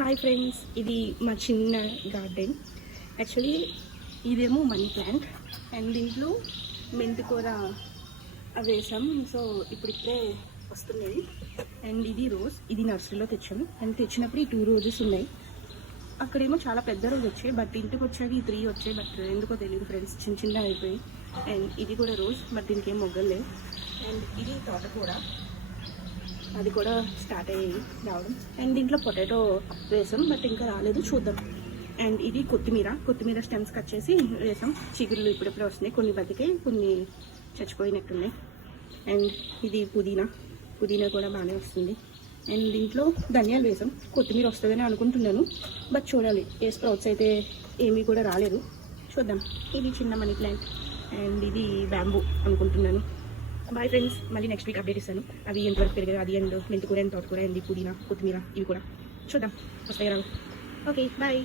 Hi friends, ఇది మా చిన్న గార్డెన్. యాక్చువల్లీ ఇదేమో మనీ ప్లాంట్ అండ్ దీంట్లో మెంతికూర వేసాం. సో ఇప్పుడిప్పుడే వస్తున్నాయి. అండ్ ఇది రోజ్, ఇది నర్సరీలో తెచ్చాము. అండ్ తెచ్చినప్పుడు ఈ 2 రోజెస్ ఉన్నాయి. అక్కడేమో చాలా పెద్ద రోజు వచ్చాయి, బట్ ఇంటికి వచ్చాక ఈ 3 వచ్చాయి. బట్ ఎందుకో తెలియదు ఫ్రెండ్స్, చిన్న చిన్న అయిపోయి. అండ్ ఇది కూడా రోజ్, బట్ దీనికి ఏం మొగ్గలేదు. అండ్ ఇది తోటకూర, అది కూడా స్టార్ట్ అయ్యి రావడం. అండ్ దీంట్లో పొటాటో వేసాం, బట్ ఇంకా రాలేదు, చూద్దాం. అండ్ ఇది కొత్తిమీర స్టెమ్స్ కట్ చేసి వేసాం. చిగురులు ఇప్పుడెప్పుడే వస్తున్నాయి, కొన్ని బతికాయి, కొన్ని చచ్చిపోయినట్టున్నాయి. అండ్ ఇది పుదీనా కూడా బాగానే వస్తుంది. అండ్ దీంట్లో ధనియాలు వేసాం. కొత్తిమీర వస్తుందని అనుకుంటున్నాను, బట్ చూడాలి. ఏ స్ప్రౌట్స్ అయితే ఏమీ కూడా రాలేదు, చూద్దాం. ఇది చిన్న మనీ ప్లాంట్ అండ్ ఇది బ్యాంబూ అనుకుంటున్నాను. బాయ్ ఫ్రెండ్స్, మళ్ళీ నెక్స్ట్ వీక్ అప్డేట్ ఇస్తాను. అవి ఎంతవరకు పెరిగాయి, అది అండ్ మెంతికూర అండ్ తోటకూర అండ్ పుదీనా కొత్తిమీర ఇవి కూడా చూద్దాం వస్తాయి రావు. Okay bye.